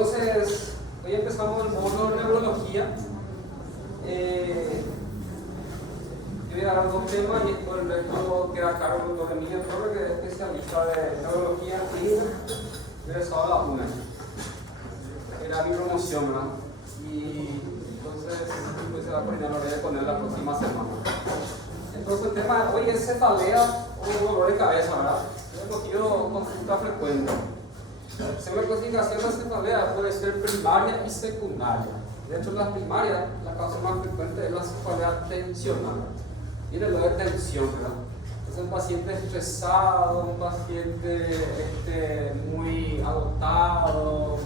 Entonces, hoy empezamos el módulo de neurología. Yo voy a dar dos temas y después el resto queda a cargo del doctor Emilio Torres, que es especialista de neurología clínica, egresado a la UNA. Era mi promoción, ¿verdad? Y entonces pues, se va a coordinar la hora de poner la próxima semana. Entonces el tema de hoy es cefalea o dolor de cabeza, ¿verdad? Es un motivo de consulta frecuente. Según la clasificación de la cefalea puede ser primaria y secundaria. De hecho, las primarias, la causa más frecuente es la cefalea tensional. Viene lo de tensión, ¿verdad? Es un paciente estresado, un paciente muy agotado,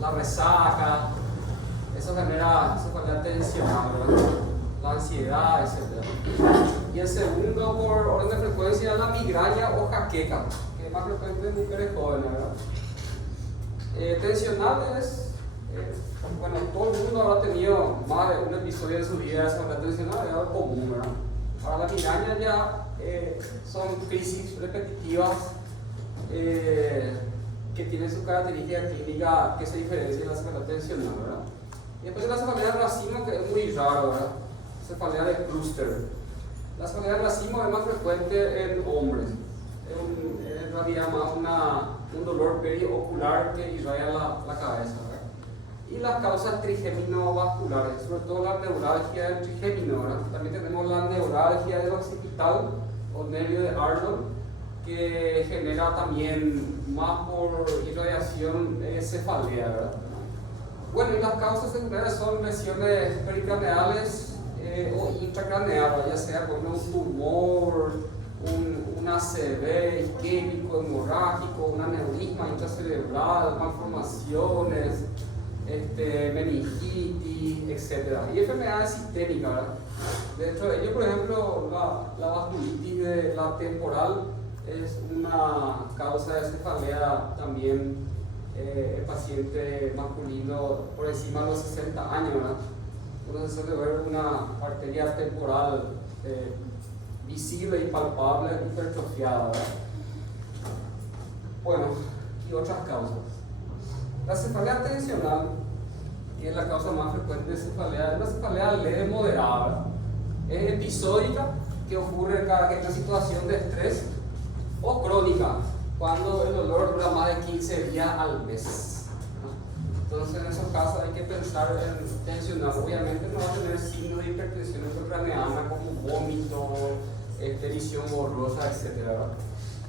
la resaca, eso genera cefalea tensional, ¿verdad? La ansiedad, etc. Y el segundo, por orden de frecuencia, es la migraña o jaqueca, que es más frecuente en mujeres jóvenes, ¿verdad? Tensional es, bueno, todo el mundo habrá tenido más de un episodio de su vida de cefalea tensional, es algo común, ¿verdad? Ahora la migraña ya son crisis repetitivas que tienen su característica clínica que se diferencia de la cefalea tensional, ¿verdad? Y después de la cefalea de racimo, que es muy raro, ¿verdad? Cefalea de clúster. La cefalea de racimo es más frecuente en hombres. Es en realidad más un dolor periocular que irradia la cabeza, ¿verdad? Y las causas trigeminovasculares, sobre todo la neuralgia del trigémino, ¿verdad? También tenemos la neuralgia del occipital o nervio de Arnold, que genera también más por irradiación cefalea, ¿verdad? Bueno, y las causas secundarias son lesiones pericraneales o intracraneales, ya sea con un tumor, un ACV isquémico, hemorrágico, un aneurisma intracerebral, malformaciones, meningitis, etc. Y enfermedades sistémicas, ¿verdad? De hecho, ellos, por ejemplo, la vasculitis de la temporal es una causa de cefalea también. El paciente masculino por encima de los 60 años, ¿verdad? Uno se suele ver una arteria temporal visible y palpable, hipertrofiada, ¿verdad? Bueno, y otras causas. La cefalea tensional, que es la causa más frecuente de cefalea, es una cefalea leve moderada, ¿verdad? Es episódica, que ocurre cada que hay una situación de estrés, o crónica, cuando el dolor dura más de 15 días al mes. Entonces, en esos casos hay que pensar en tensionar. Obviamente no va a tener signos de hipertensión intracraneana como vómito, visión borrosa, etc.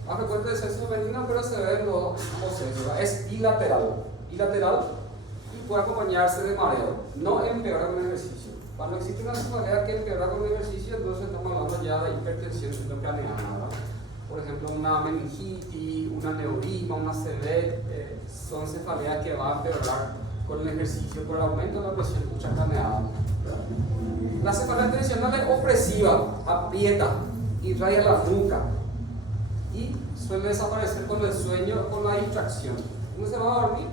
Más frecuente de sexo femenino, pero se ve en los sexos. Es bilateral y puede acompañarse de mareo. No empeora con el ejercicio. Cuando existe una cefalea que empeora con el ejercicio, entonces estamos hablando ya de hipertensión intracraneana, ¿verdad? Por ejemplo, una meningitis, un aneurisma, una ACV, son cefaleas que van a empeorar con el ejercicio por el aumento de la presión intracraneal. La cefalea tensional es opresiva, aprieta, irradia la nuca y suele desaparecer con el sueño o con la distracción. Uno se va a dormir,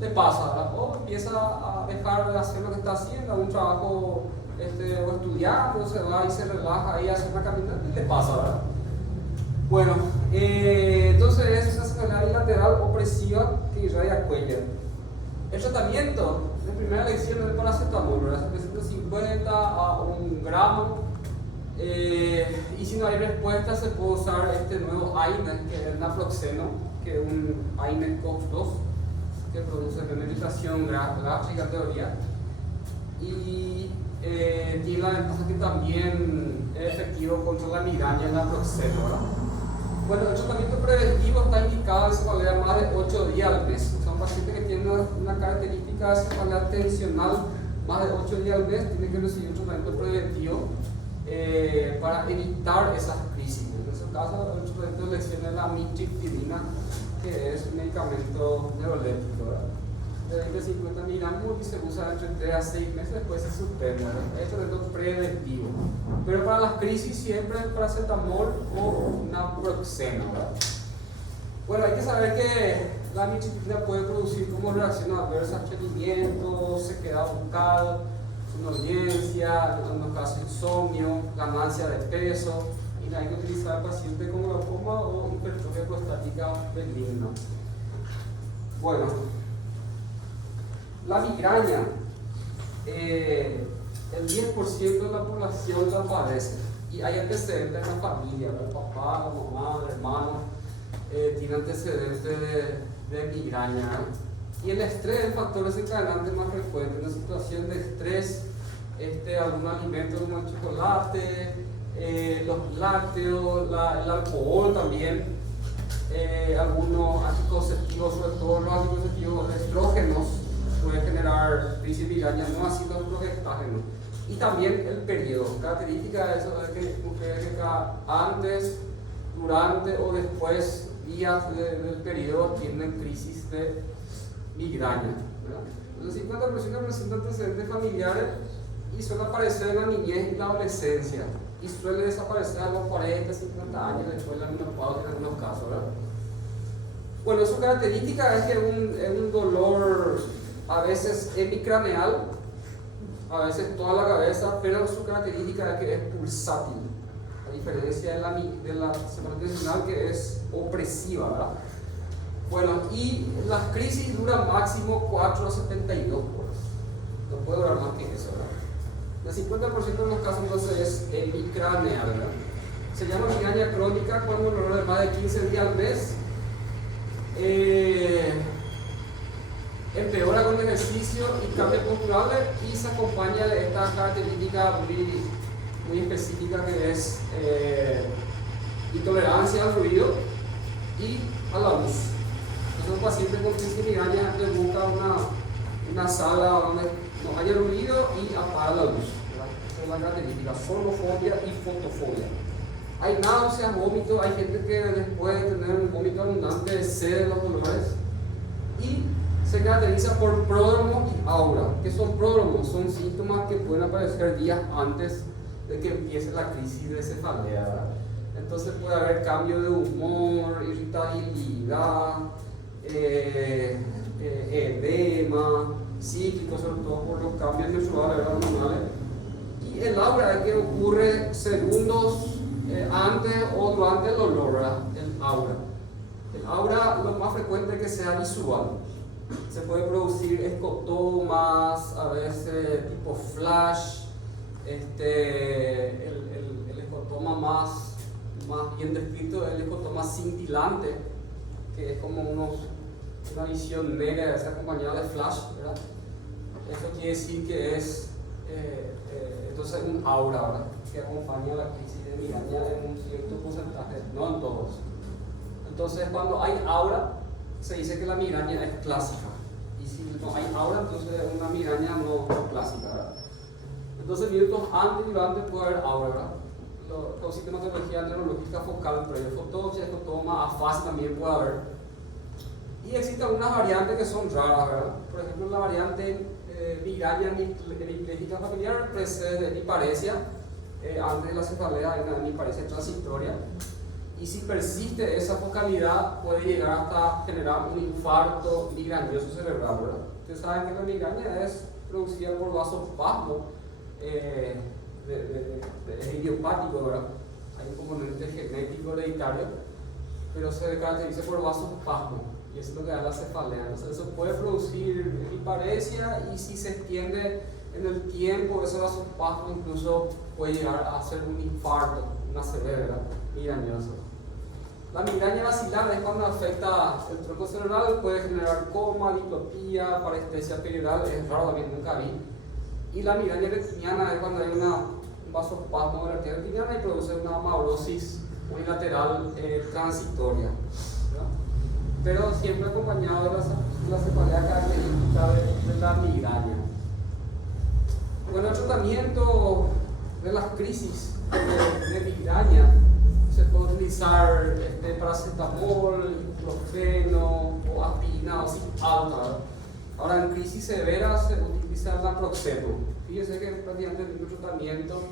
le pasa, ¿verdad? O empieza a dejar de hacer lo que está haciendo, un trabajo o estudiar, o se va y se relaja y hace una caminata y le pasa, ¿verdad? Bueno, entonces es una cefalea bilateral opresiva que irradia cuello. El tratamiento de primera elección es el paracetamol, ¿verdad? 750 a 1 gramo. Y si no hay respuesta, se puede usar este nuevo AINE, que es el naproxeno, que es un AINE COX-2, que produce remediación gástrica en teoría. Y tiene la ventaja que también es efectivo contra la migraña en naproxeno, ¿verdad? Bueno, el tratamiento preventivo está indicado en cefalea más de 8 días al mes. Son pacientes que tienen una característica de cefalea tensional más de 8 días al mes, tienen que recibir un tratamiento preventivo para evitar esas crisis. En ese caso, el tratamiento de elección es la amitriptilina, que es un medicamento neuroléptico, ¿verdad? De 20-50 miligramos y se usa entre 3 a 6 meses, después se suspende. Esto es lo preventivo. Pero para las crisis siempre el paracetamol o naproxeno, ¿verdad? Bueno, hay que saber que la amitriptilina puede producir como reacción adversa estreñimiento, sequedad bucal, somnolencia, en algunos casos insomnio, ganancia de peso, y hay que utilizar al paciente como glaucoma o hipertrofia prostática benigna. Bueno, la migraña, el 10% de la población la padece y hay antecedentes en la familia, el papá, la mamá, el hermano, tiene antecedentes de migraña. Y el estrés es el factor desencadenante más frecuente. En una situación de estrés, algún alimento como el chocolate, los lácteos, el alcohol también, algunos anticonceptivos, sobre todo los anticonceptivos estrógenos, pueden generar crisis de migraña, no así los progestágenos. Y también el periodo. Característica de eso es que mujeres que antes, durante o después días del periodo tienen crisis de migraña, ¿verdad? Entonces, 50% presentan antecedentes familiares y suele aparecer en la niñez y la adolescencia y suele desaparecer a los 40, 50 años después de la menopausia en algunos casos, ¿verdad? Bueno, su característica es que es un dolor a veces hemicraneal, a veces toda la cabeza, pero su característica es que es pulsátil, a diferencia de la separación intestinal que es opresiva, ¿verdad? Bueno, y las crisis duran máximo 4 a 72 horas. No puede durar más que eso, ¿verdad? El 50% de los casos entonces es hemicraneal, ¿verdad? Se llama migraña crónica cuando el dolor de más de 15 días al mes empeora con ejercicio y cambios posturales y se acompaña de esta característica muy específica que es intolerancia al ruido y a la luz. Un paciente con crisis de migraña le busca una sala donde no haya ruido y apaga la luz. Esa es la característica, solofobia y fotofobia. Hay náuseas, vómitos, hay gente que después de tener un vómito abundante cede los dolores y se caracteriza por pródromo y aura. ¿Qué son pródromos? Son síntomas que pueden aparecer días antes de que empiece la crisis de cefalea, ¿verdad? Entonces puede haber cambio de humor, irritabilidad, edema, cíclico, sobre todo por los cambios menstruales hormonales. Y el aura es que ocurre segundos antes o durante el dolor, ¿verdad? El aura lo más frecuente es que sea visual. Se puede producir escotomas, a veces tipo flash, el escotoma más bien descrito es el escotoma cintilante, que es como una visión negra, es acompañada de flash, ¿verdad? Eso quiere decir que es entonces un aura, ¿verdad? Que acompaña la crisis de migraña en un cierto porcentaje, no en todos. Entonces, cuando hay aura, se dice que la migraña es clásica, y si no hay aura, entonces es una migraña no clásica, ¿verdad? Entonces, minutos antes y durante puede haber aura, ¿verdad? Con sintomatología neurológica focal, previo fotoxia, escotoma, afasia también puede haber. Y existen algunas variantes que son raras, ¿verdad? Por ejemplo, la variante migraña hemipléjica familiar precede de hemiparesia, antes de la cefalea hay una hemiparesia transitoria. Y si persiste esa focalidad, puede llegar hasta generar un infarto migrañoso cerebral, ¿verdad? Ustedes saben que la migraña es producida por vasospasmo, es idiopático, ¿verdad? Hay un componente genético hereditario, pero se caracteriza por vasospasmo, y eso es lo que da la cefalea. Entonces, eso puede producir hemiparesia, y si se extiende en el tiempo, ese vasospasmo incluso puede llegar a ser un infarto, una severa migrañosa. La migraña basilar es cuando afecta el tronco cerebral, puede generar coma, diplopía, parestesia perioral, es raro también, nunca vi. Y la migraña retiniana es cuando hay un vasospasmo de la arteria retiniana y produce una maurosis unilateral transitoria, ¿verdad? Pero siempre acompañado de la cefalea característica de la migraña. Bueno, el tratamiento de las crisis de migraña se puede utilizar paracetamol, ibuprofeno o aspirina o alta. Ahora, en crisis severa se utiliza naproxeno. Fíjense que es prácticamente un tratamiento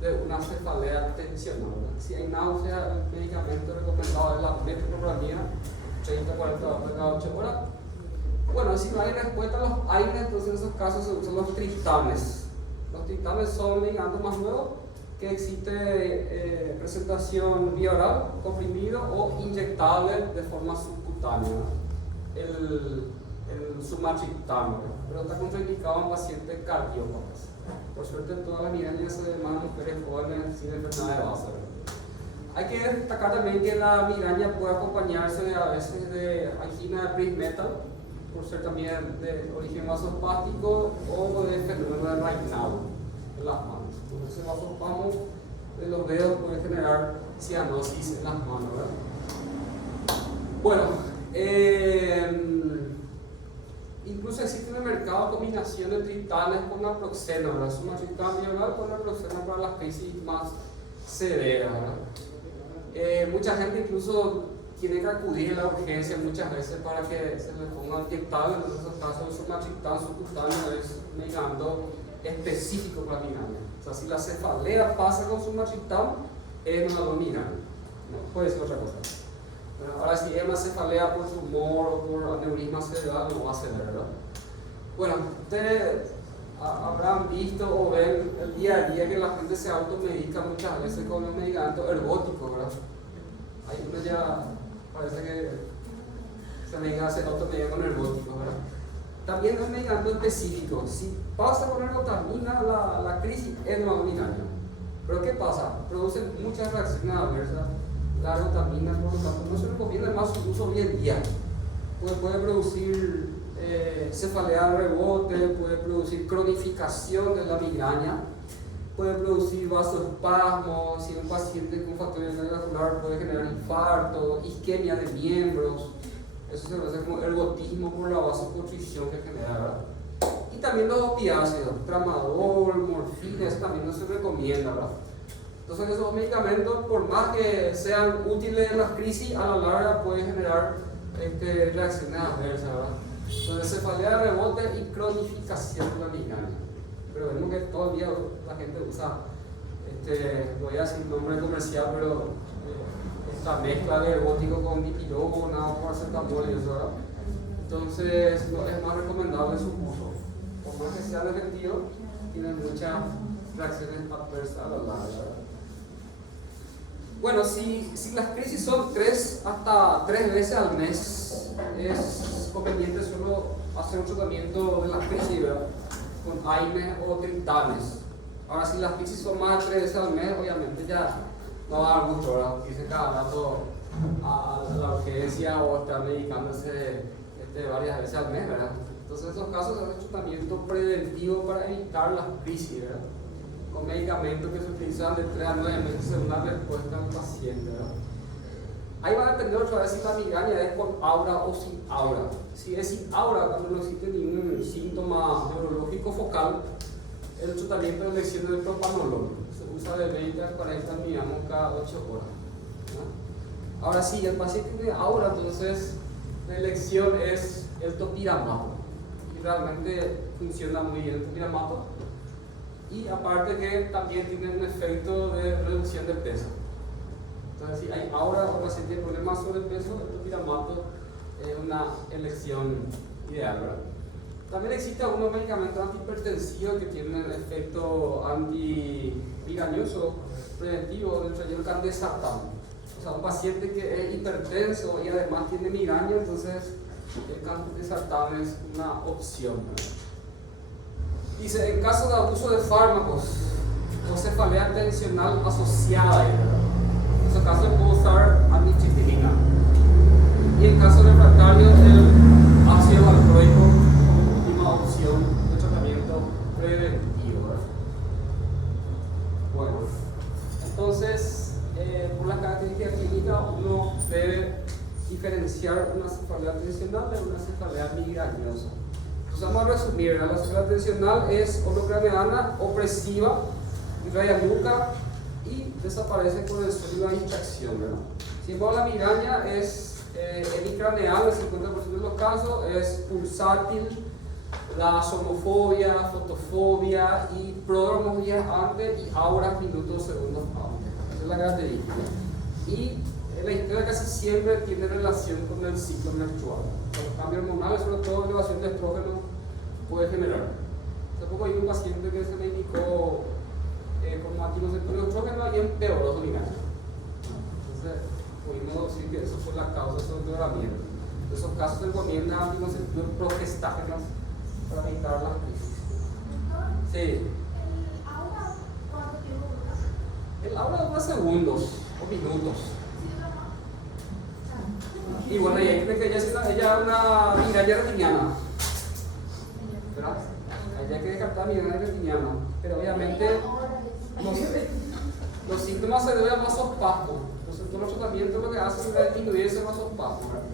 de una cefalea tensional. Si hay náusea, el medicamento recomendado es la metoclopramida, 30-40 cada 8 horas. Bueno, si no hay respuesta a los aires, entonces en esos casos se usan los triptanes. Los triptanes son medicamentos más nuevos que existe presentación vía oral, comprimido o inyectable de forma subcutánea. el sumatriptano, pero está contraindicado en pacientes cardiópatas. Por suerte, en todas las migrañas se demandan mujeres jóvenes sin enfermedad de base. Hay que destacar también que la migraña puede acompañarse a veces de angina de Prinzmetal, por ser también de origen vasospástico o de fenómeno de Raynaud en las manos. Entonces, el vasospasmo de los dedos puede generar cianosis en las manos, ¿verdad? Bueno, incluso existe en el mercado combinación de triptanes con naproxeno, ¿verdad? Sumatriptano bioral con naproxeno para las crisis más severas, ¿verdad? Mucha gente incluso tiene que acudir a la urgencia muchas veces para que se le ponga inyectable. En esos casos, el sumatriptano subcutáneo es un medicamento específico para la migraña. O sea, si la cefalea pasa con sumatriptano, es una migraña. No puede ser otra cosa. Ahora, si es una cefalea por tumor o por aneurisma cerebral, no va a ser, ¿verdad? Bueno, ustedes habrán visto o ven el día a día que la gente se automedica muchas veces con los medicamentos ergóticos, ¿verdad? Ahí uno ya parece que se medica a hacer automedica con ergóticos, ¿verdad? También es medicamento específico. Si pasa con ergotamina, la crisis es una migraña. Pero ¿qué pasa? Producen muchas reacciones adversas. La ergotamina, por lo tanto, no se recomienda más su uso hoy en día. Puede producir cefalea de rebote, puede producir cronificación de la migraña, puede producir vasoespasmos. Si un paciente con factor cardiovascular puede generar infarto, isquemia de miembros. Eso se conoce como ergotismo por la vasoconstricción que genera, ¿verdad? Y también los opiáceos, tramadol, morfina, eso también no se recomienda, ¿verdad? Entonces, esos medicamentos, por más que sean útiles en las crisis, a la larga pueden generar reacciones adversas, ¿verdad? Entonces, cefalea de rebote y cronificación de la migraña. Pero vemos que todo el día la gente usa, voy a decir nombre comercial, pero esta mezcla de ergótico con dipirona o paracetamol y eso, ¿verdad? Entonces, no, es más recomendable su uso. Por más que sean efectivos, tienen muchas reacciones adversas a la larga, ¿verdad? Bueno, si las crisis son 3 hasta 3 veces al mes, es conveniente solo hacer un tratamiento de la crisis, ¿verdad? Con AINE o triptanes. Ahora, si las crisis son más de 3 veces al mes, obviamente ya no va a dar mucho, ¿verdad? Irse cada rato a la urgencia o estar medicándose varias veces al mes, ¿verdad? Entonces, en esos casos se hace un tratamiento preventivo para evitar las crisis, ¿verdad? Con medicamentos que se utilizan de 3 a 9 meses según la respuesta del paciente, ¿verdad? Ahí va a depender otra vez si la migraña es con aura o sin aura. Si es sin aura, cuando no existe ningún síntoma neurológico focal, el tratamiento de elección del propanolol se usa de 20 a 40 miligramos cada 8 horas, ¿no? Ahora, si el paciente tiene aura, entonces la elección es el topiramato, y realmente funciona muy bien el topiramato. Y aparte que también tiene un efecto de reducción de peso. Entonces, si hay ahora o paciente tiene problemas sobre el peso, el topiramato es una elección ideal, ¿verdad? También existen algunos medicamentos antihipertensivos que tienen efecto antimigrañoso preventivo, entre ellos el candesartán. O sea, un paciente que es hipertenso y además tiene migraña, entonces el candesartán es una opción, ¿verdad? Dice, en caso de abuso de fármacos o cefalea tensional asociada, en esos casos puedo usar amitriptilina. Y en caso refractario, el ácido valproico como última opción de tratamiento preventivo, ¿verdad? Bueno, entonces, por las características clínicas, uno debe diferenciar una cefalea tensional de una cefalea migrañosa. Entonces, vamos a resumir, ¿verdad? La cefalea tensional es holocraneana, opresiva, irradia nuca y desaparece con el sueño y la distracción, ¿verdad? Sin embargo, la migraña es hemicraneal, el 50% de los casos, es pulsátil, la somofobia, fotofobia y pródromos días antes y auras minutos segundos antes. Esa es la característica. Y la historia casi siempre tiene relación con el ciclo menstrual. Los cambios hormonales, sobre todo elevación de estrógeno, puede generar. Hace poco hay un paciente que se me indicó con anticonceptivo de estrógeno y empeoró su migraña. Entonces, pudimos decir que eso fue la causa de su empeoramiento. En esos casos se recomienda anticonceptivos progestágenos para evitar las crisis. Sí. El aura dura segundos o minutos. Y bueno, y ahí creo que ella es una migraña retiniana, ¿verdad? Ahí hay que descartar migraña retiniana, pero obviamente los síntomas se deben a vasospasmo. Los síntomas de tratamiento lo que hacen es disminuir ese vasospasmo, ¿verdad?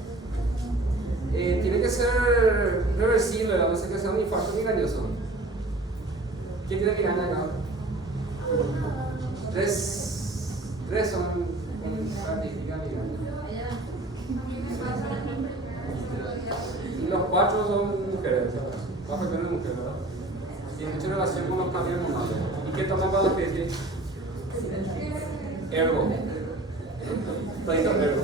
Tiene que ser reversible, a veces que sea un infarto migrañoso. ¿Quién tiene migraña acá? Tres son con características migraña. Y los 4 son mujeres, ¿sabes? Más frecuentes mujeres, ¿verdad? Tiene mucha relación con los cambios hormonales. ¿Y qué toman para la especie? Ergo. Todito ergo.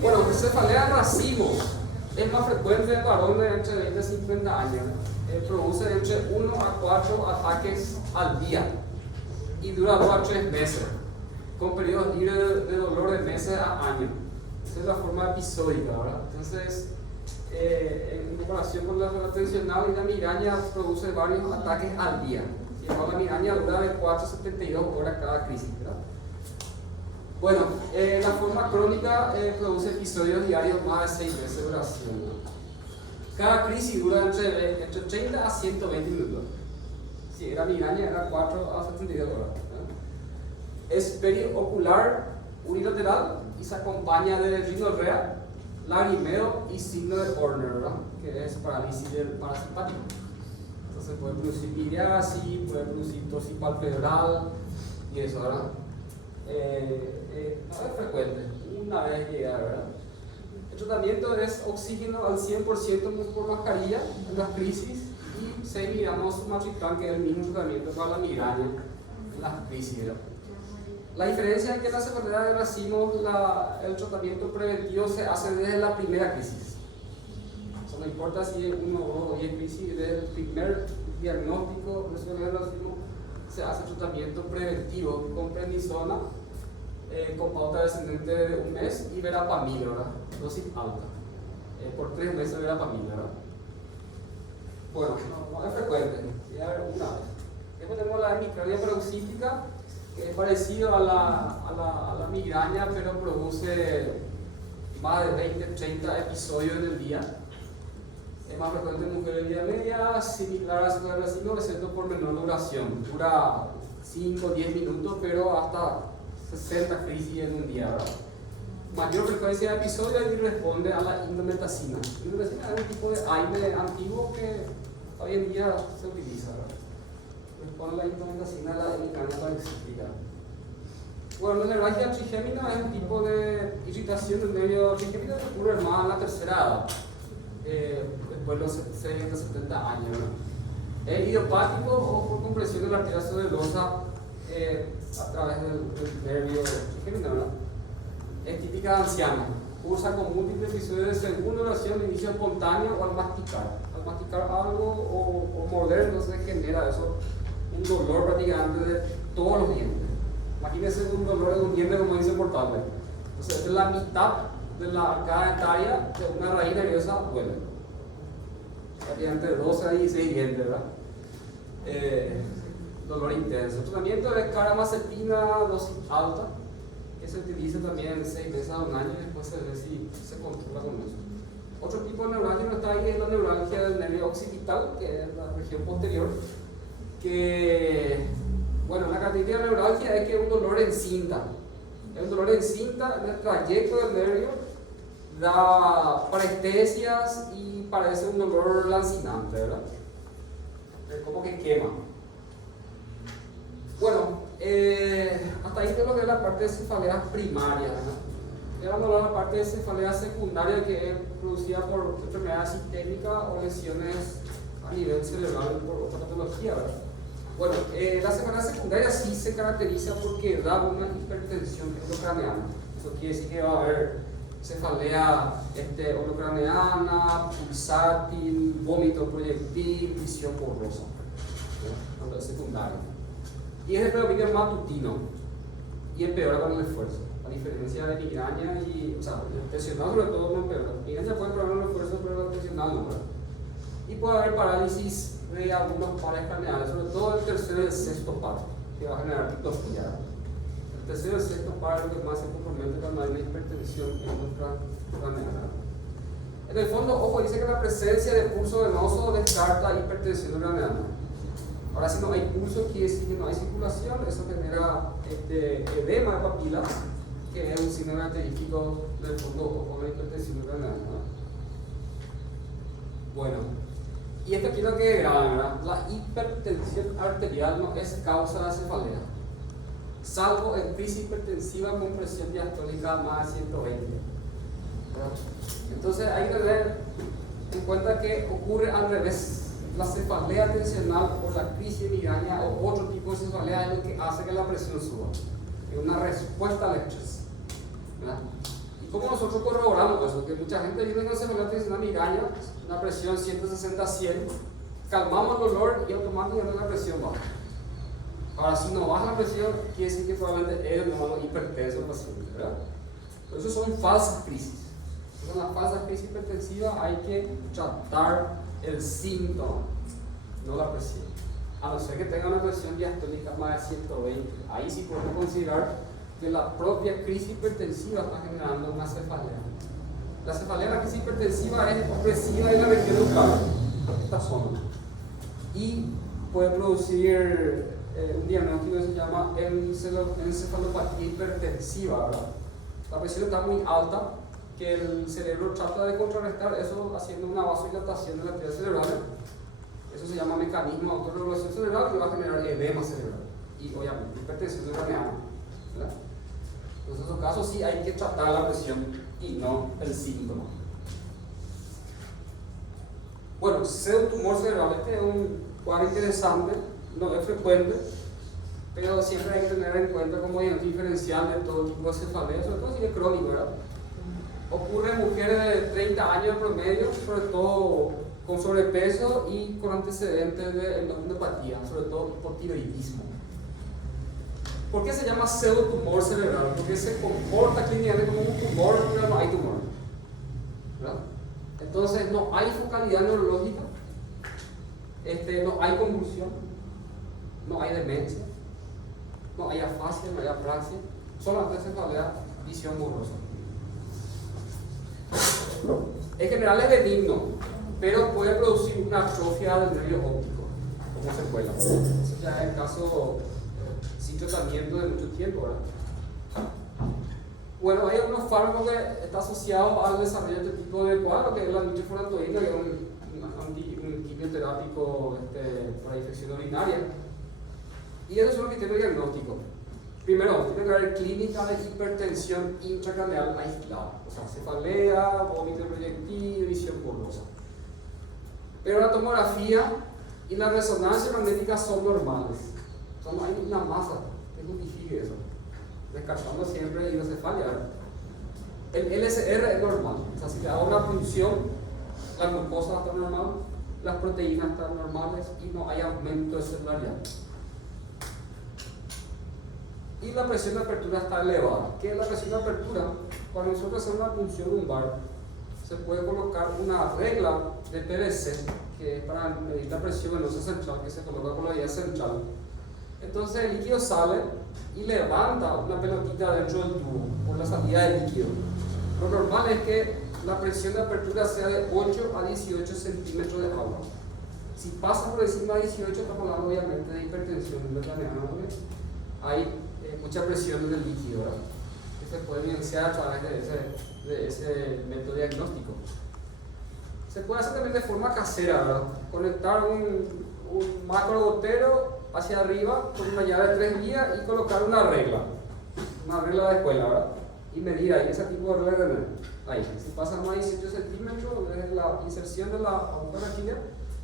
Bueno, cefalea en racimos es más frecuente en varones entre 20 y 50 años. Produce entre 1 a 4 ataques al día y dura 2 a 3 meses, con periodos libres de dolor de meses a años. Esa es la forma episódica, ¿verdad? Entonces, en comparación con la tradicional, la migraña produce varios ataques al día. La migraña dura de 4 a 72 horas cada crisis, ¿verdad? Bueno, la forma crónica produce episodios diarios más de 6 meses de duración, ¿no? Cada crisis dura entre 30 a 120 minutos. Si era migraña, era 4 a 72 horas, ¿no? Es periocular, unilateral y se acompaña de rinorrea, lagrimeo y signo de Horner, ¿verdad? Que es parálisis del parasimpático. Entonces puede producir miriasis, puede producir tosis palpebral y eso, ¿verdad? No es frecuente, una vez llega, ¿verdad? El tratamiento es oxígeno al 100% por mascarilla en las crisis y 6 miligramos sumatriptan, que es el mismo tratamiento para la migraña en las crisis, ¿verdad? La diferencia es que en la cefalea de racimos el tratamiento preventivo se hace desde la primera crisis. O sea, no importa si es 1, 2 o 10 crisis, desde el primer diagnóstico de cefalea de racimos se hace tratamiento preventivo con prednisona, con pauta descendente de 1 mes y verapamil, ¿verdad? Dosis alta. Por 3 meses verapamil, ¿verdad? Bueno, no es frecuente, ya una vez. Después tenemos la hemicrania paroxística, que es parecido a la migraña, pero produce más de 20-30 episodios en el día. Es más frecuente en mujeres de vida media, similar a la racimo, excepto por menor duración. Dura 5-10 minutos, pero hasta 60 crisis en un día, ¿verdad? Mayor frecuencia de episodios y responde a la indometacina. La indometacina es un tipo de AINE antiguo que hoy en día se utiliza, ¿verdad? Responde a la indometacina de la hemicrania paroxística. Bueno, la neuralgia trigémina es un tipo de irritación del nervio trigémino que ocurre más en la tercera edad. Después de los 60, 70 años, ¿no? Es idiopático o por compresión de la arteria cerebelosa a través del nervio trigémino, ¿no? Es típica de ancianos, cursa con múltiples episodios de segunda duración, de inicio espontáneo o al masticar. Al masticar algo o morder, entonces genera eso un dolor prácticamente de todos los dientes. Imagínense un dolor de un diente como insoportable. Entonces, es la mitad de la arcada dentaria de una raíz nerviosa duele. Prácticamente 12 a 16 dientes, ¿verdad? Dolor intenso. El tratamiento es caramazepina, dosis alta, que se utiliza también 6 meses a 1 año y después se ve si se controla con eso. Otro tipo de neuralgia que no está ahí es la neuralgia del nervio occipital, que es la región posterior, que, bueno, la característica de la neuralgia es que es un dolor en cinta. Es un dolor en cinta en el trayecto del nervio, da parestesias y parece un dolor lancinante, ¿verdad? Es como que quema. Bueno, hasta ahí tengo que ver la parte de cefalea primaria, ¿no? Y ahora vamos a hablar de la parte de cefalea secundaria, que es producida por enfermedad sistémica o lesiones a nivel cerebral por otra patología, ¿verdad? Bueno, la cefalea secundaria sí se caracteriza porque da una hipertensión holocraneana. Eso quiere decir que va a haber cefalea holocraneana, pulsátil, vómito proyectil, visión borrosa. Cuando es secundaria. y es de predominio matutino y empeora con el esfuerzo, a diferencia de migraña y, o sea, el tensional sobre todo no empeora. Migraña puede empeorar el esfuerzo, pero el tensional no, ¿verdad? Y puede haber parálisis de algunos pares craneales, sobre todo el tercero y el sexto par, que va a generar pictopía. El tercero y el sexto par es lo que más se compromete cuando hay una hipertensión craneal. En el fondo, ojo, dice que la presencia de pulso venoso descarta hipertensión craneal. Ahora, si no hay pulso, quiere decir que no hay circulación, eso genera edema de papilas, que es un signo característico del fondo ojo de hipertensión craneal. Bueno, y esto quiero que quede grave, ¿verdad? La hipertensión arterial no es causa de cefalea, salvo en crisis hipertensiva con presión diastólica más de 120. ¿Verdad? Entonces hay que tener en cuenta que ocurre al revés. La cefalea tensional o la crisis de migraña o otro tipo de cefalea es lo que hace que la presión suba. Es una respuesta al estrés. ¿Verdad? ¿Y cómo nosotros corroboramos eso? Que mucha gente viene con cefalea tensional migraña, una presión 160-100, calmamos el dolor y automáticamente la presión baja. Ahora, si no baja la presión, quiere decir que probablemente es un hipertenso el paciente, ¿verdad? Por eso son falsas crisis. Son las falsas crisis hipertensivas, hay que tratar el síntoma, no la presión. A no ser que tenga una presión diastólica más de 120, ahí sí podemos considerar que la propia crisis hipertensiva está generando una cefalea. La cefalea, la crisis hipertensiva es opresiva en la región eucal, esta zona, y puede producir un diagnóstico que se llama encefalopatía hipertensiva, ¿verdad? La presión está muy alta, que el cerebro trata de contrarrestar eso haciendo una vasodilatación de la arteria cerebral. Eso se llama mecanismo de autorregulación cerebral, que va a generar edema cerebral y obviamente hipertensión craneana, ¿verdad? Entonces, en esos casos sí hay que tratar la presión y no el síntoma. Bueno, pseudotumor cerebral, este es un cuadro interesante, no es frecuente, pero siempre hay que tener en cuenta como diagnóstico diferencial de todo tipo de cefalea, sobre todo si es crónico, ¿verdad? Ocurre en mujeres de 30 años en promedio, sobre todo con sobrepeso y con antecedentes de endocrinopatía, sobre todo hipotiroidismo. ¿Por qué se llama pseudotumor cerebral? Porque se comporta clínicamente como un tumor, pero no hay tumor, ¿verdad? Entonces no hay focalidad neurológica, no hay convulsión, no hay demencia, no hay afasia, no hay apraxia, solamente cefalea, visión borrosa. En general es benigno, pero puede producir una atrofia del nervio óptico como secuela. Eso ya es el caso sin tratamiento de mucho tiempo, ¿verdad? Bueno, hay algunos fármacos que están asociados al desarrollo de este tipo de cuadro, que es la nitrofurantoína, que es un quimioterápico para infección urinaria. Y eso es un criterio diagnóstico. Primero, tiene que haber clínica de hipertensión intracraneal aislada, o sea, cefalea, vómito proyectil, visión borrosa. Pero la tomografía y la resonancia magnética son normales. O sea, no hay una masa que justifique eso, descartando siempre hidrocefalia. El LSR es normal, o sea, si le hago una punción, la glucosa está normal, las proteínas están normales y no hay aumento de celularidad. Y la presión de apertura está elevada. ¿Qué es la presión de apertura? Cuando nosotros hacemos una punción lumbar, se puede colocar una regla de PVC, que es para medir la presión venosa central, que se coloca por la vía central. Entonces el líquido sale y levanta una pelotita dentro del tubo por la salida del líquido. Lo normal es que la presión de apertura sea de 8 a 18 centímetros de agua. Si pasa por encima de 18, estamos hablando obviamente de hipertensión intracraneana, ¿no? Hay mucha presión en el líquido, ¿verdad? Que se puede evidenciar a través de ese método diagnóstico. Se puede hacer también de forma casera, ¿verdad? Conectar un macro gotero hacia arriba con una llave de 3 vías y colocar una regla de escuela, ¿verdad? Y medir ahí ese tipo de regla de ahí. Si pasa más de 18 centímetros desde la inserción de la aguja raquídea,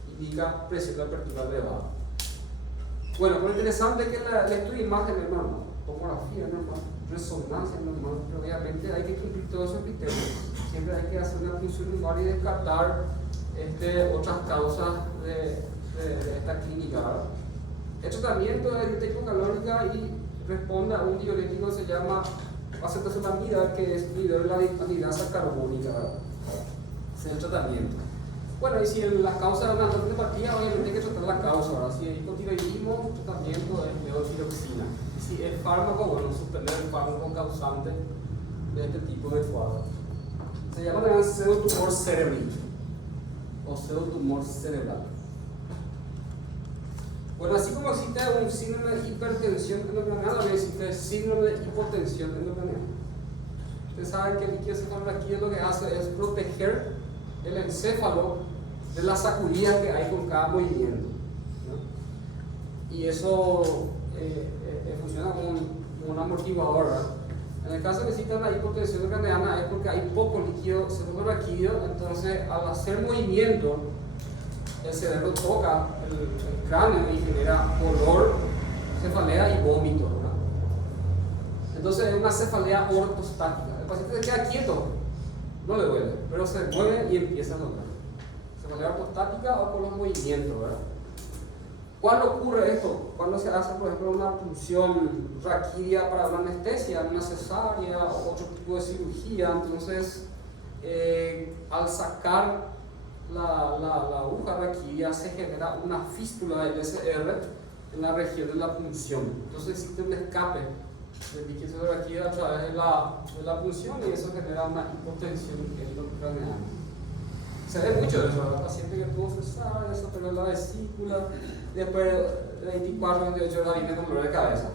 indica presión de apertura elevada. Bueno, lo interesante es que el estudio de imagen es normal, tomografía es normal, resonancia es normal, pero obviamente hay que cumplir todos esos criterios. Siempre hay que hacer una función lumbar y descartar otras causas de esta clínica, ¿verdad? El tratamiento es de hipocalórica y responde a un diurético que se llama acetazolamida, que es inhibidor de la anidasa carbónica, ¿verdad? Ese es el tratamiento. Bueno, y si la causa es una antipatia, obviamente hay que tratar la causa, ¿verdad? Si es hipotiroidismo, el tratamiento es levotiroxina. Y si es fármaco, bueno, suspender el fármaco causante de este tipo de cuadro. Se llama también pseudotumor cerebral o pseudotumor cerebral. Bueno, así como existe un síndrome de hipertensión endocraniana, también existe el síndrome de hipotensión endocraniana. Ustedes saben que el líquido cefalorraquídeo lo que hace es proteger el encéfalo de las sacudidas que hay con cada movimiento, ¿no? Y eso funciona como un amortiguador, ¿verdad? En el caso que exista la hipotensión endocraniana es porque hay poco líquido cefalorraquídeo, entonces al hacer movimiento el cerebro toca el cráneo y genera dolor, cefalea y vómito, ¿verdad? Entonces es una cefalea ortostática. El paciente se queda quieto, no le duele, pero se mueve y empieza a doler. Cefalea ortostática o con los movimientos, ¿verdad? ¿Cuándo ocurre esto? Cuando se hace, por ejemplo, una punción raquídea para una anestesia, una cesárea o otro tipo de cirugía. Entonces, al sacar la aguja raquídea se genera una fístula del SR en la región de la punción. Entonces existe un escape del líquido raquídeo a través de la punción y eso genera una hipotensión endocraniana. Se ve mucho de eso, el paciente que tuvo cesárea, se operó la vesícula, después de 24 28 horas viene con dolor de cabeza.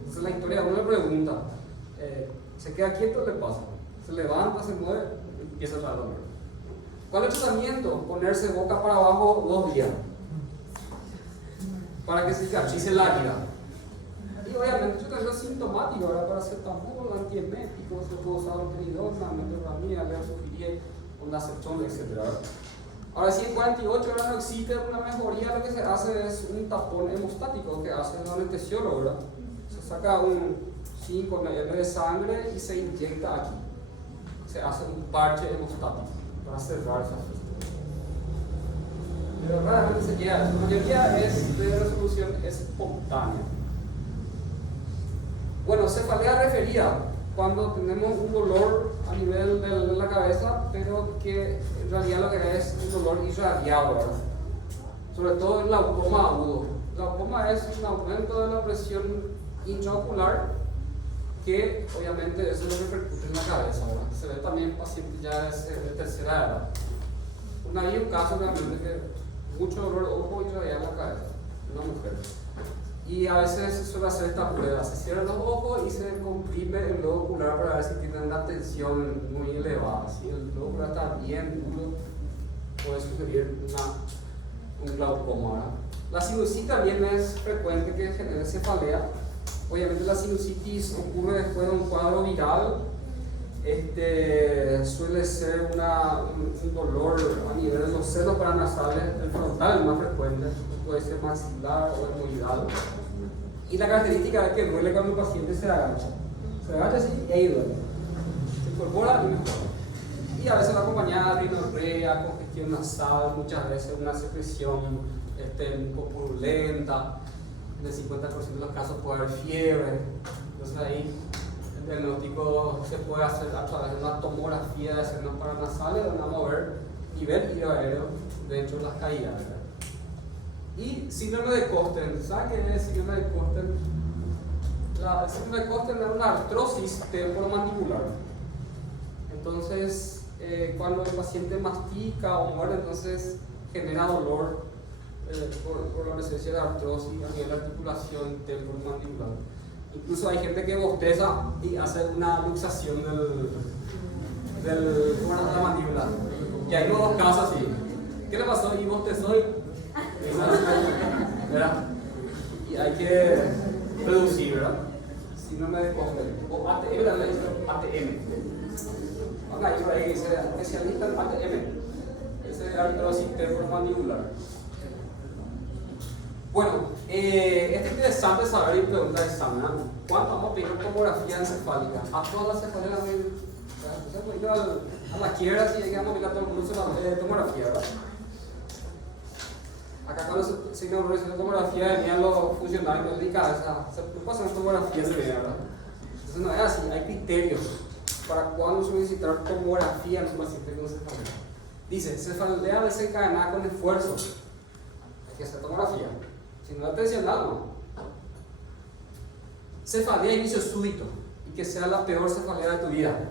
Entonces la historia, uno le pregunta, ¿se queda quieto o le pasa? Se levanta, se mueve, empieza a traer dolor. ¿Cuál es el tratamiento? Ponerse boca para abajo 2 días para que cicatrice la herida. Y obviamente yo tengo sintomático, ahora para paracetamol, antieméticos, se puede usar loperidona, metformina, levosufirie, ondansetron, etc. Ahora, si en 48 horas no existe una mejoría, lo que se hace es un tapón hemostático que hace el anestesiólogo, ¿verdad? Se saca un 5 ml de sangre y se inyecta aquí. Se hace un parche hemostático para cerrar esa fístula. Pero raramente se llega, la mayoría es de resolución espontánea. Bueno, cefalea referida, cuando tenemos un dolor a nivel de la cabeza, pero que en realidad lo que es un dolor irradiado, ¿verdad? Sobre todo el glaucoma agudo. El glaucoma es un aumento de la presión intraocular que obviamente eso le repercute en la cabeza, ¿verdad? Se ve también en pacientes ya de tercera edad. Había un caso realmente que mucho dolor de ojo irradiado en la cabeza, una mujer. Y a veces se suele hacer esta prueba, se cierran los ojos y se comprime el globo ocular para ver si tienen una tensión muy elevada. Si el globo ocular está bien duro, puede sugerir un glaucoma, ¿verdad? La sinusitis también es frecuente que genere cefalea. Obviamente la sinusitis ocurre después de un cuadro viral. Suele ser un dolor a nivel de los senos paranasales, el frontal es más frecuente, puede ser maxilar o etmoidal. Y la característica es que duele cuando el paciente se agacha. Se agacha así y ahí duele. Se incorpora y mejora. Y a veces va acompañada de rinorrea, congestión nasal, muchas veces una secreción un poco purulenta. En el 50% de los casos puede haber fiebre. Entonces ahí el diagnóstico se puede hacer a través de una tomografía de senos paranasales, donde vamos a ver nivel hidroaéreo dentro de las caídas, ¿verdad? Y síndrome de Kosten. ¿Saben qué es el síndrome de Kosten? El síndrome de Kosten es una artrosis temporomandibular. Entonces, cuando el paciente mastica o muere, entonces genera dolor por la presencia de artrosis a nivel de articulación temporomandibular. Incluso hay gente que bosteza y hace una luxación de la mandíbula. Y hay dos casos así. ¿Qué le pasó? Y bostezó y ¿verdad? Y hay que reducir, ¿verdad? Síndrome de Kosten o ATM, la ley ATM. Ok, por ahí dice especialista en ATM, ese es artrosis temporomandibular. Bueno, es interesante saber y preguntar de examen. ¿Cuánto vamos a pedir tomografía encefálica? A todas las cefaleas, a la quiebra, si llegamos a mirar todo el mundo de tomografía, ¿verdad? Acá cuando se inauguró la tomografía venían los funcionarios de cabeza, se pasan tomografías de ¿verdad? Entonces no es así, hay criterios para cuándo solicitar tomografía en un paciente con cefalea. Dice, cefalea desencadenada con esfuerzo, hay que hacer tomografía, si no es tensional no. Cefalea de inicio súbito y que sea la peor cefalea de tu vida.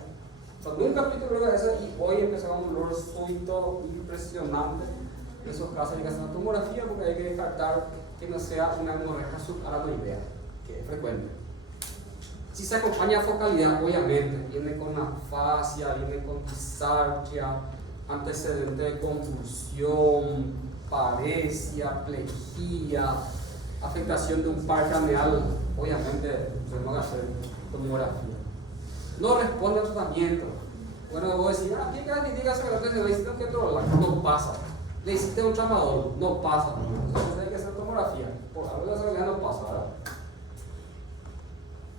O sea, nunca tuviste dolor de cabeza y hoy empezaba un dolor súbito impresionante. En esos casos hay que hacer una tomografía porque hay que descartar que no sea una hemorragia subaracnoidea, que es frecuente. Si se acompaña a focalidad, obviamente, viene con afasia, viene con disartria, antecedente de confusión, paresia, plejía, afectación de un par craneal, obviamente tenemos que hacer tomografía. No responde al tratamiento. Bueno, voy a decir, ¿qué características se le hiciste un ketorolac? No pasa. Le hiciste un tramadol, no pasa. Entonces hay que hacer tomografía. Por algo de la seguridad no pasa, ¿verdad?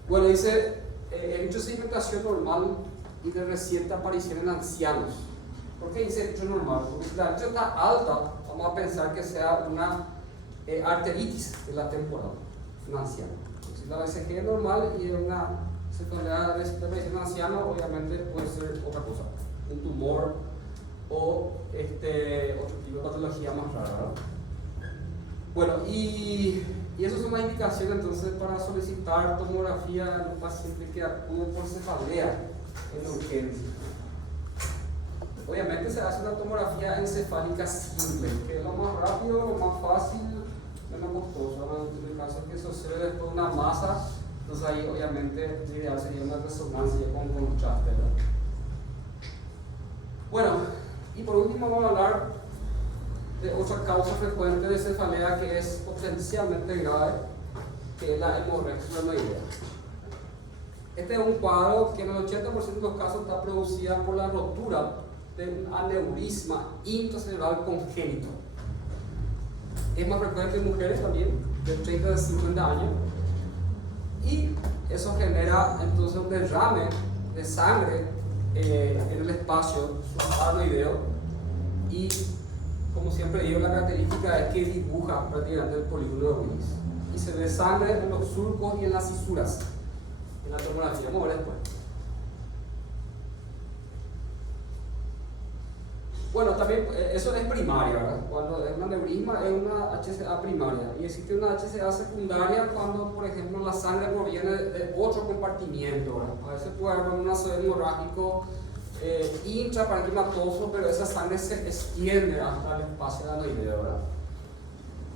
Bueno, dice, el hecho de sedimentación normal y de reciente aparición en ancianos. ¿Por qué dice hecho normal? Porque si la hecho está alta, vamos a pensar que sea una arteritis de la temporal, un anciano. Si la BCG es normal y es una cefalea de aparición en anciano, obviamente puede ser otra cosa, un tumor o otro tipo de patología más rara, ¿verdad? Bueno, y esas son las indicaciones entonces para solicitar tomografía en un paciente que acude por cefalea en urgencia. Obviamente se hace una tomografía encefálica simple, que es lo más rápido, lo más fácil, menos costoso. En el caso que sucede después de una masa, entonces ahí obviamente lo ideal sería una resonancia con contraste, ¿verdad? Bueno, y por último vamos a hablar de otra causa frecuente de cefalea que es potencialmente grave, que es la hemorragia subaracnoidea. Este es un cuadro que en el 80% de los casos está producida por la rotura de un aneurisma intracerebral congénito. Es más frecuente en mujeres también, de 30 a 50 años, y eso genera entonces un derrame de sangre en el espacio subaracnoideo y, como siempre digo, la característica es que dibuja prácticamente el polígono de Willis y se ve sangre en los surcos y en las fisuras en la tomografía. Vamos a ver después. Bueno, también eso es primaria, ¿verdad? Cuando es un aneurisma es una HCA primaria y existe una HCA secundaria cuando, por ejemplo, la sangre proviene de otro compartimiento, ¿verdad? A veces puede haber un ácido hemorrágico intraparenquimatoso, pero esa sangre se extiende hasta el espacio adenoideo, ¿verdad?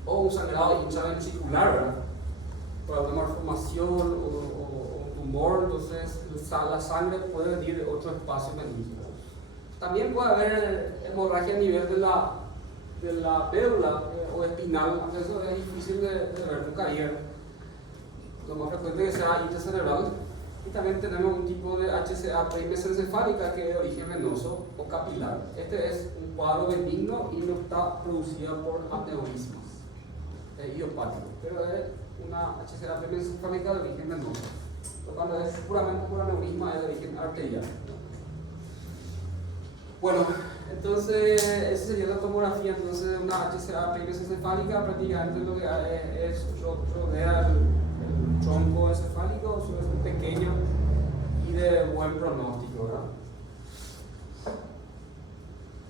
O un sangrado intraventricular, ¿verdad? Por alguna malformación o tumor, entonces la sangre puede venir de otro espacio meningial. También puede haber hemorragia a nivel de la médula o espinal, aunque eso es difícil de ver, nunca ayer. Lo más frecuente es que sea intracerebral. Y también tenemos un tipo de HCA encefálica que es de origen venoso o capilar. Este es un cuadro benigno y no está producida por aneurismas idiopáticos, pero es una HCA encefálica de origen venoso. Pero cuando es puramente por aneurisma es de origen arterial. Bueno, entonces esa sería la tomografía. Entonces una HCA encefálica prácticamente lo que es rodea el tronco encefálico, es pequeño y de buen pronóstico, ¿verdad?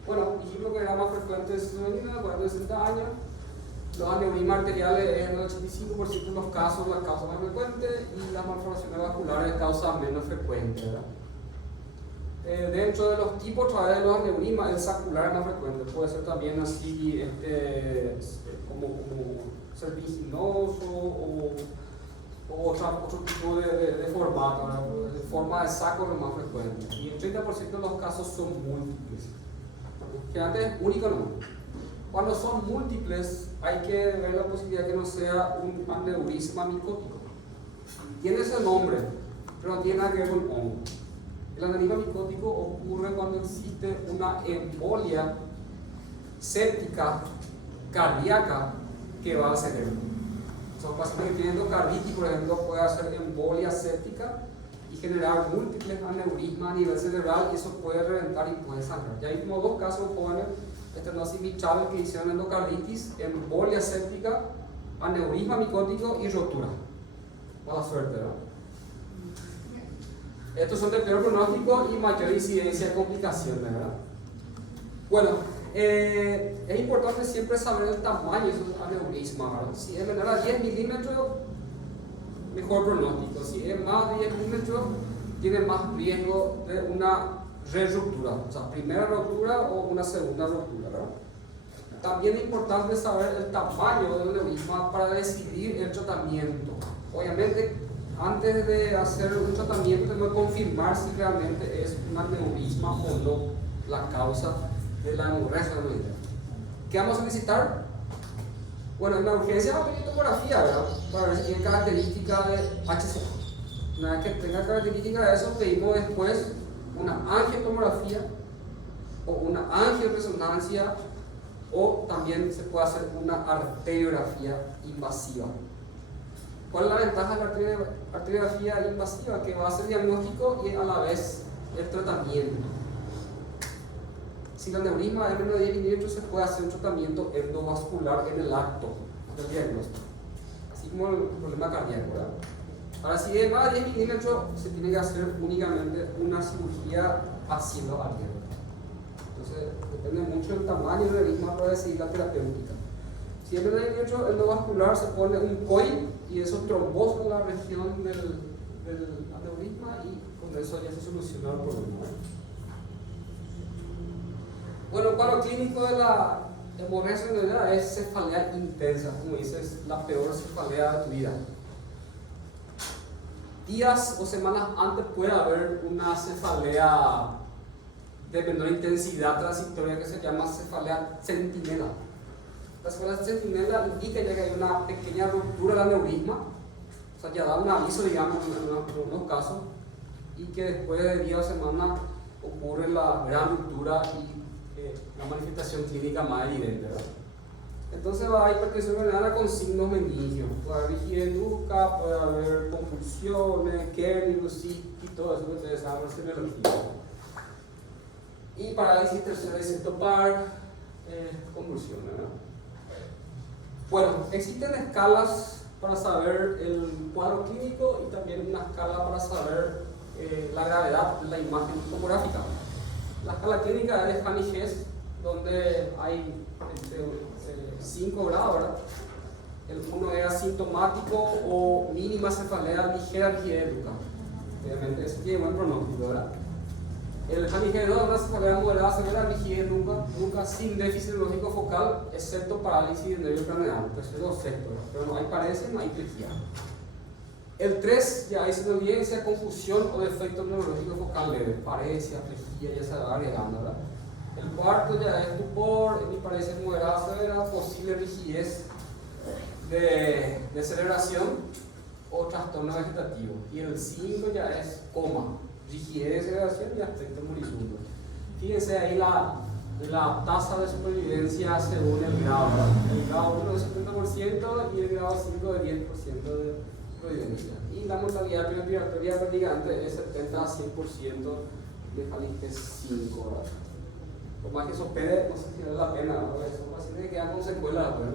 Bueno, dijimos que era más frecuente en los 40 a 60 años. Los aneurismas arteriales en el 85% de los casos la causa más frecuente y las malformaciones vasculares causa menos frecuente, ¿verdad? Dentro de los tipos de los aneurismas, el saccular es más frecuente, puede ser también así como serpinginoso o otro tipo de formato, ¿verdad? De forma de saco es lo más frecuente. Y el 30% de los casos son múltiples. Que antes es único no. Cuando son múltiples, hay que ver la posibilidad que no sea un aneurisma micótico. Tiene ese nombre, pero no tiene nada que ver con hongo. El aneurisma micótico ocurre cuando existe una embolia séptica cardíaca que va al cerebro. Son pacientes que tienen endocarditis, por ejemplo, puede hacer embolia séptica y generar múltiples aneurismas a nivel cerebral y eso puede reventar y puede sangrar. Ya vimos dos casos jóvenes estenosis mitral que hicieron endocarditis, embolia séptica, aneurisma micótico y rotura. Mala suerte, ¿no? Estos son de peor pronóstico y mayor incidencia de complicaciones, ¿verdad? Bueno, es importante siempre saber el tamaño de esos aneurismas, ¿verdad? Si es menor a 10 milímetros, mejor pronóstico. Si es más de 10 milímetros, tiene más riesgo de una re-ruptura, o sea, primera ruptura o una segunda ruptura, ¿verdad? También es importante saber el tamaño del aneurisma para decidir el tratamiento. Obviamente, antes de hacer un tratamiento, tenemos que confirmar si realmente es un aneurisma o no la causa de la hemorragia aneurismática. ¿Qué vamos a necesitar? Bueno, en la urgencia vamos a pedir tomografía, ¿verdad? Para ver si tiene característica de HC. Una vez que tenga característica de eso, pedimos después una angiotomografía o una angioresonancia, o también se puede hacer una arteriografía invasiva. ¿Cuál es la ventaja de la arteriografía invasiva? Que va a ser diagnóstico y a la vez el tratamiento. Si el aneurisma es menos de 10 milímetros, se puede hacer un tratamiento endovascular en el acto del diagnóstico, así como el problema cardíaco, ¿verdad? Ahora, si es más de 10 milímetros, se tiene que hacer únicamente una cirugía a cielo abierto. Entonces, depende mucho del tamaño del aneurisma para decidir la terapéutica. Si es menos de 10 milímetros endovascular, se pone un coil y eso trombosa la región del aneurisma y con eso ya se soluciona el problema. Bueno, el cuadro clínico de la hemorragia aneurismática es cefalea intensa, como dices, la peor cefalea de tu vida. Días o semanas antes puede haber una cefalea de menor intensidad transitoria que se llama cefalea centinela. La cefalea centinela indica ya que hay una pequeña ruptura del aneurisma, o sea, ya da un aviso, digamos, en algunos casos, y que después de días o semanas ocurre la gran ruptura y la manifestación clínica más evidente, ¿verdad? Entonces va a haber hipertensión renal con signos meningios, puede haber rigidez nuca, puede haber convulsiones, kernicrosis y todo eso que ustedes saben, semiología. Y parálisis tercera de centopar, convulsiones, ¿verdad? Bueno, existen escalas para saber el cuadro clínico y también una escala para saber la gravedad de la imagen tomográfica. La escala clínica es de Haney-Hess, donde hay 5 grados, ¿verdad? El 1 es asintomático o mínima cefalea ligera rigidez nuca. Obviamente, eso tiene buen pronóstico, ¿verdad? El Haney-Hess 2 es una cefalea moderada severa rigidez nuca sin déficit neurológico focal, excepto parálisis del nervio craneal, tercero o sexto, pero no hay paresia, no hay plejía. El 3 ya es una evidencia, confusión o defecto neurológico focal leve, paresia, plejía, ya se va agregando, ¿verdad? El 4 ya es estupor, paresia moderada severa, posible rigidez de celebración o trastorno vegetativo. Y el 5 ya es coma, rigidez de celebración y aspecto moribundo. Fíjense ahí la tasa de supervivencia según el grado, ¿verdad? El grado 1 es 70% y el grado 5 de 10% de supervivencia. Y la mortalidad respiratoria prácticamente es 70 a 100% de Haney-Hess 5, ¿verdad? Por más que eso opere, no sé si vale la pena, ¿verdad? Son pacientes que quedan con secuelas, ¿verdad?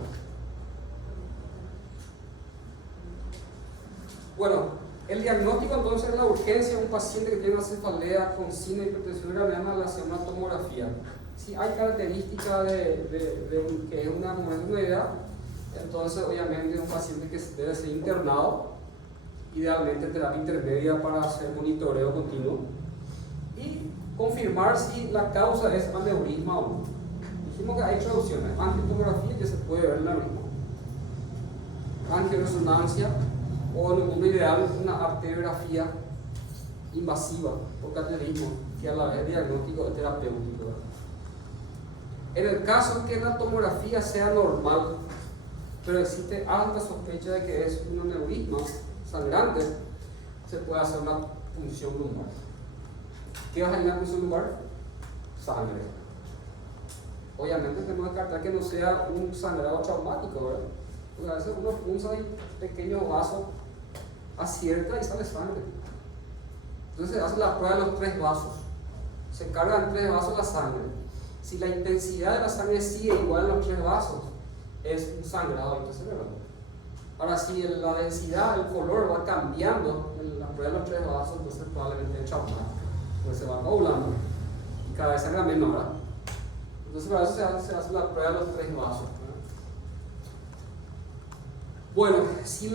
Bueno, el diagnóstico entonces es la urgencia de un paciente que tiene una cefalea con signo de hipertensión craneana, le hace una tomografía. Si hay características de que es una hemorragia, entonces obviamente es un paciente que debe ser internado, idealmente terapia intermedia para hacer monitoreo continuo y confirmar si la causa es aneurisma o no. Dijimos que hay tres opciones: angiotomografía, que se puede ver el aneurisma, angioresonancia, o en el mundo ideal una arteriografía invasiva por cateterismo, que a la vez diagnóstico es terapéutico. En el caso que la tomografía sea normal, pero existe alta sospecha de que es un aneurisma sangrante, se puede hacer una punción lumbar. ¿Qué va a generar punción lumbar? Sangre. Obviamente tenemos que descartar que no sea un sangrado traumático, ¿verdad? Porque a veces uno punza y pequeño vaso acierta y sale sangre. Entonces se hace la prueba de los 3 vasos. Se cargan 3 vasos la sangre. Si la intensidad de la sangre sigue igual en los 3 vasos, es un sangrado intracerebral. Ahora, si la densidad, el color va cambiando en la prueba de los 3 vasos, entonces probablemente es trauma, pues se va coagulando y cada vez sangra menos, ¿verdad? Entonces para eso se hace la prueba de los 3 vasos, ¿verdad? Bueno, si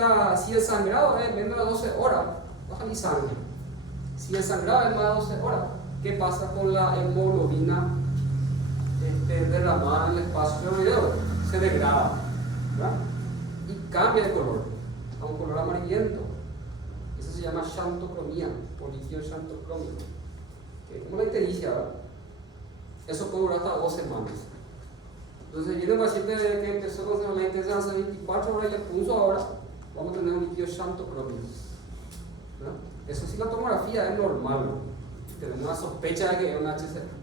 el sangrado es menos de 12 horas, baja mi sangre. Si el sangrado es más de 12 horas, ¿qué pasa con la hemoglobina derramada en el espacio tiroideo? Se degrada, ¿verdad? Y cambia de color a un color amarillento. Eso se llama xantocromía, o líquido xantocrómico, que es como la ictericia, ¿verdad? Eso puede durar hasta 2 semanas. Entonces, viene un paciente que empezó con la intensidad hace 24 horas y le puso ahora, vamos a tener un líquido xantocrómico, ¿verdad? Eso sí, la tomografía es normal, ¿no? Tenemos una sospecha de que es un HCR.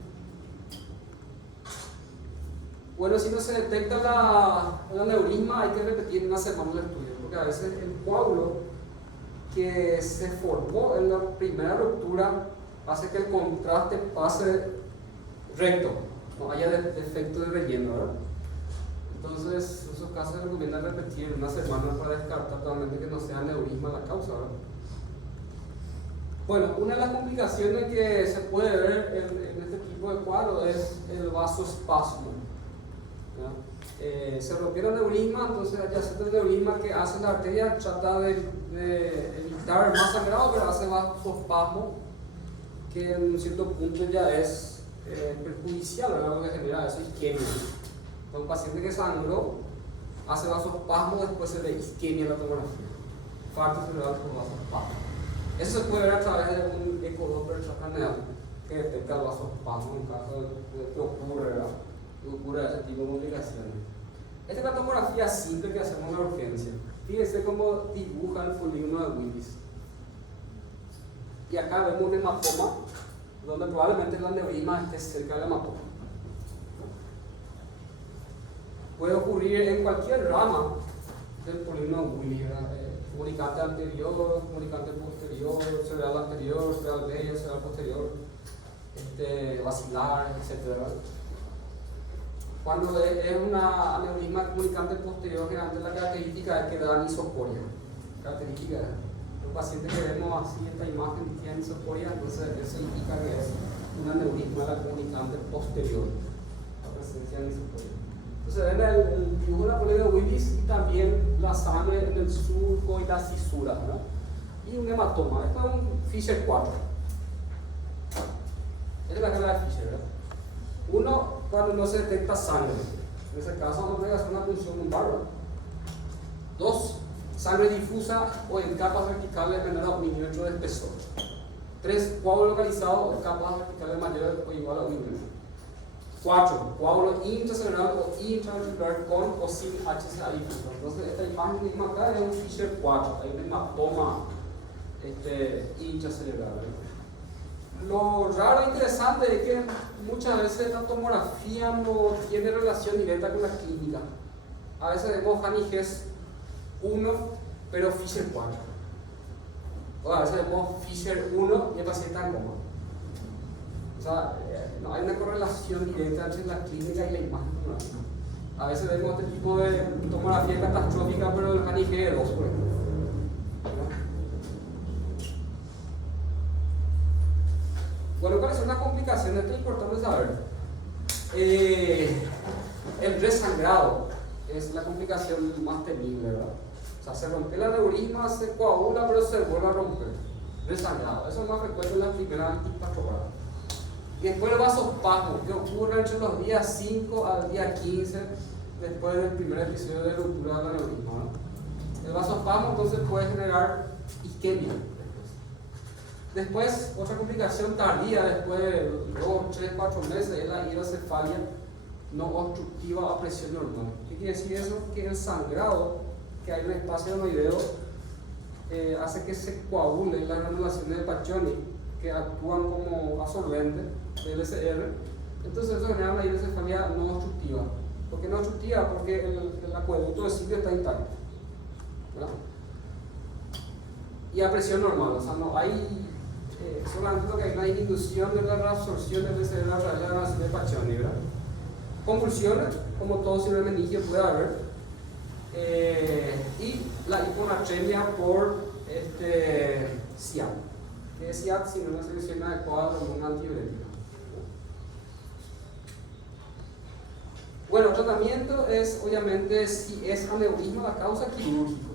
Bueno, si no se detecta la neurisma, hay que repetir una semana el estudio, porque a veces el coágulo que se formó en la primera ruptura hace que el contraste pase recto, no haya defecto de relleno, ¿verdad? Entonces, en esos casos se recomienda repetir una semana para descartar totalmente que no sea neurisma la causa, ¿verdad? Bueno, una de las complicaciones que se puede ver en este tipo de cuadro es el vasoespasmo. Se rompió el neurisma, entonces adyacente al neurisma que hace la arteria trata de evitar más sangrado, pero hace vasoespasmo que en un cierto punto ya es perjudicial, ¿verdad? Lo que genera eso es isquemia. Un paciente que sangró hace vasoespasmo, después se le isquemia en la tomografía, infarto cerebral por vasoespasmo. Eso se puede ver a través de un ecodoppler transcranial que detecta el vasoespasmo en caso de que ocurra, ¿verdad? Que ocurra ese tipo de complicaciones. Esta es la tomografía simple que hacemos en la urgencia. Fíjense cómo dibuja el polígono de Willis. Y acá vemos un hematoma, donde probablemente el aneurisma esté cerca del hematoma. Puede ocurrir en cualquier rama del polígono de Willis, comunicante anterior, comunicante posterior, cerebral anterior, cerebral medio, cerebral posterior, vacilar, etc. Cuando es una aneurisma comunicante posterior, generalmente la característica es que da anisocoria. Característica es los pacientes que vemos así esta imagen tienen anisocoria, entonces eso indica que es un aneurisma de la comunicante posterior, la presencia de anisocoria. Entonces ven el dibujo de la polea de Willis y también la sangre en el surco y la cisura, ¿verdad? Y un hematoma. Esto es un Fisher 4. Esta es la cara de Fisher, ¿verdad? Uno, cuando no se detecta sangre. En ese caso vamos a hacer una punción lumbar, ¿verdad? 2, sangre difusa o en capas verticales menor a 1 milímetro de espesor. 3, coágulo localizado en capas verticales mayores o igual a 1 milímetro. 4, coágulo intracerebral o intraventricular con o sin HCA difuso. Entonces, esta imagen que vimos acá es un Fisher 4, hay un hematoma intracerebral. Lo raro e interesante es que muchas veces la tomografía no tiene relación directa con la clínica. A veces vemos Hanniges 1, pero Fisher 4. O a veces vemos Fisher 1 y el paciente está en coma. O sea, no hay una correlación directa entre la clínica y la imagen tomográfica. A veces vemos este tipo de tomografía catastrófica, pero el Hanniges 2, por ejemplo. Bueno, ¿cuáles son las complicaciones? Esto es importante saber. El resangrado es la complicación más temible, ¿verdad? O sea, se rompe el aneurisma, se coagula, pero se vuelve a romper. Resangrado, eso es más frecuente en las primeras 24 horas. Y después el vasoespasmo, que ocurre entre los días 5 al día 15 después del primer episodio de ruptura del aneurisma, ¿no? El vasoespasmo entonces puede generar isquemia. Después, otra complicación tardía, después de 2, 3, 4 meses, es la hidrocefalia no obstructiva a presión normal. ¿Qué quiere decir eso? Que el sangrado que hay en el espacio hemorroideo hace que se coagulen las granulaciones de Pacchioni, que actúan como absorbentes del SR. Entonces eso genera una hidrocefalia no obstructiva. ¿Por qué no obstructiva? Porque el acueducto de Silvio está intacto, ¿verdad? Y a presión normal, o sea, no hay solamente lo que hay una disminución de la reabsorción del SR a través de la granulación de Pacchioni, ¿verdad? convulsiones, como todo síndrome meningio puede haber, y la hiponatremia por SIAD. ¿Qué es SIAD? Sin una selección adecuada de hormona antidiurética. Bueno, el tratamiento es, obviamente, si es aneurisma la causa, quirúrgico.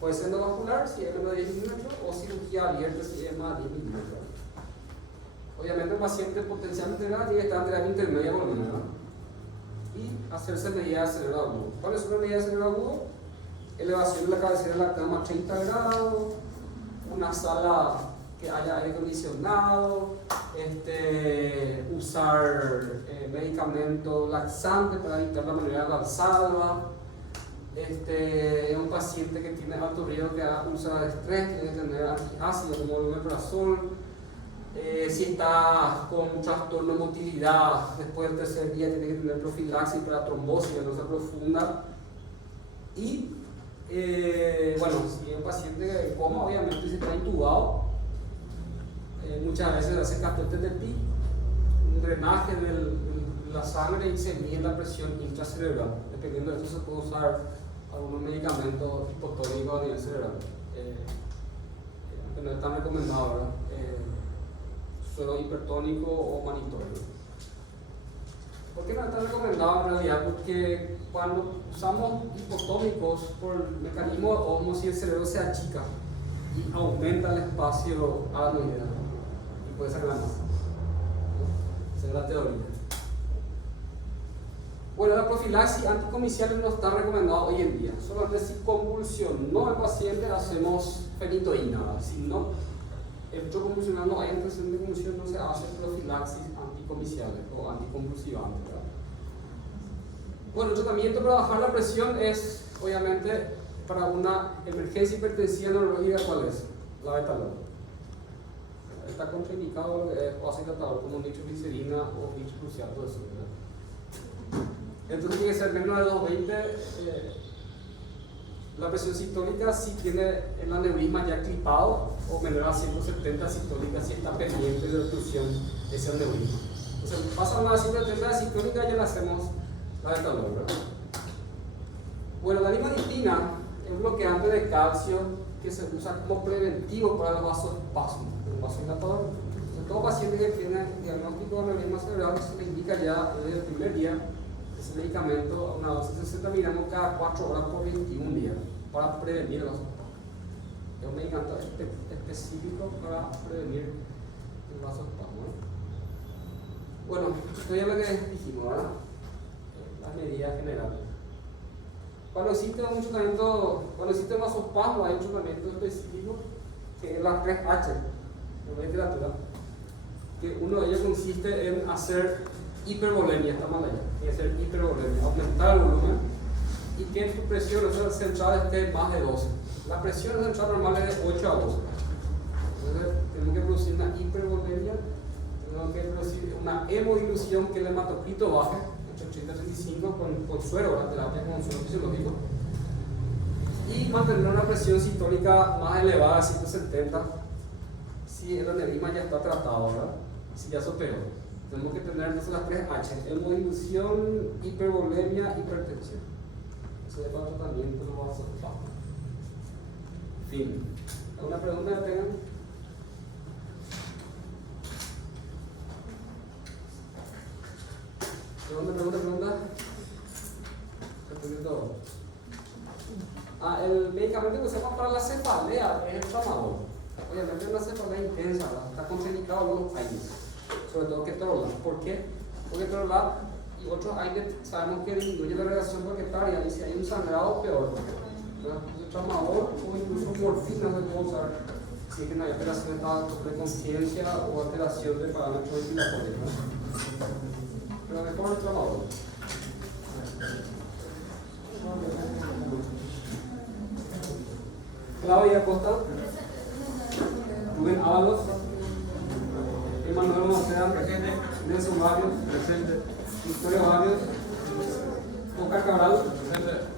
Puede ser endovascular si es menos de 10 milímetros o cirugía abierta si es más de 10 milímetros. Obviamente, el paciente potencialmente grave tiene que estar en terapia intermedia por lo menos. Y hacerse medidas de acelero agudo. ¿Cuáles son las medidas de acelero agudo? Elevación de la cabecera de la cama a 30 grados, una sala que haya aire acondicionado, usar medicamentos laxantes para evitar la manera avanzada. Es un paciente que tiene alto riesgo que usa de estrés, tiene que tener antiácidos como el omeprazol. Si está con trastorno de motilidad, después del tercer día tiene que tener profilaxis para trombosis venosa profunda. Y bueno, si es un paciente que coma, obviamente si está intubado, muchas veces hace catéter de PI, un drenaje de la sangre y se mide la presión intracerebral. Dependiendo de eso se puede usar algunos medicamentos hipotónicos a nivel cerebral, que no es tan recomendado, ¿verdad? Suero hipertónico o manitónico. ¿Por qué no es tan recomendado en realidad? Porque cuando usamos hipotónicos por el mecanismo de osmosis, si el cerebro se achica y aumenta el espacio adenoidal y puede sacar más. Esa es la teoría. Bueno, la profilaxis anticomicial no está recomendada hoy en día. Solamente si convulsionó el paciente hacemos fenitoína. Si no, el hecho convulsional no hay intención de convulsión, no se hace profilaxis anticomiciales o anticonvulsivantes. Bueno, el tratamiento para bajar la presión es, obviamente, para una emergencia hipertensiva neurológica, ¿cuál es? La betalol. Está contraindicado lo que es vasodilatador como nitroglicerina o nitrogluciato de sodio. Entonces tiene que ser menos de 220. La presión sistólica si tiene el aneurisma ya clipado o menor a 170 sistólica si está pendiente de obstrucción ese aneurisma. Entonces pasa a 170 de sistólica ya le hacemos la betalol, ¿verdad? Bueno, la limanitina es un bloqueante de calcio que se usa como preventivo para el vasoespasmo, el vasodilatador. Entonces todo paciente que tiene diagnóstico de aneurisma cerebral se le indica ya desde el primer día ese medicamento a una dosis de 60 miligramos cada 4 horas por 21 días para prevenir el vasoespasmo. Es un medicamento específico para prevenir el vasoespasmo. Bueno, esto ya es lo que dijimos, ¿verdad? Las medidas generales. Cuando existe un tratamiento, cuando existe vasoespasmo, hay un tratamiento específico que es la 3H, en la literatura, que uno de ellos consiste en hacer hipervolemia, está mal allá, y hacer hipervolemia, aumentar el volumen y que tu presión central esté más de 12. La presión central normal es de 8 a 12. Entonces tenemos que producir una hipervolemia, tenemos que producir una hemodilución que el hematocrito baje, 80-35 con suero, la terapia con suero fisiológico, y mantener una presión sistólica más elevada, 170, si el aneurisma ya está tratado, ¿verdad? Si ya superó. Tenemos que tener entonces las 3H: hemodilución, hipervolemia, hipertensión. Eso es para el tratamiento de los vasoespasmos. Fin. ¿Alguna pregunta que tengan? Pregunta. El medicamento que usamos para la cefalea es el tramadol. Obviamente es una cefalea intensa, ¿verdad? Está contraindicado en algunos aires, sobre todo ketorolac. ¿Por qué? Porque ketorolac y otros aires sabemos que disminuye la relación plaquetaria y si hay un sangrado, peor. Entonces, tramadol o incluso morfina se puede usar si es que no hay alteración de conciencia o alteración de parámetros ventilatorios, ¿no? Pero mejor el tramadol. Claudia Costa, Rubén Ábalos, Emanuel Maceda, presente. Nelson Barrios, presente. Victoria Barrios, Oscar Cabral, presente.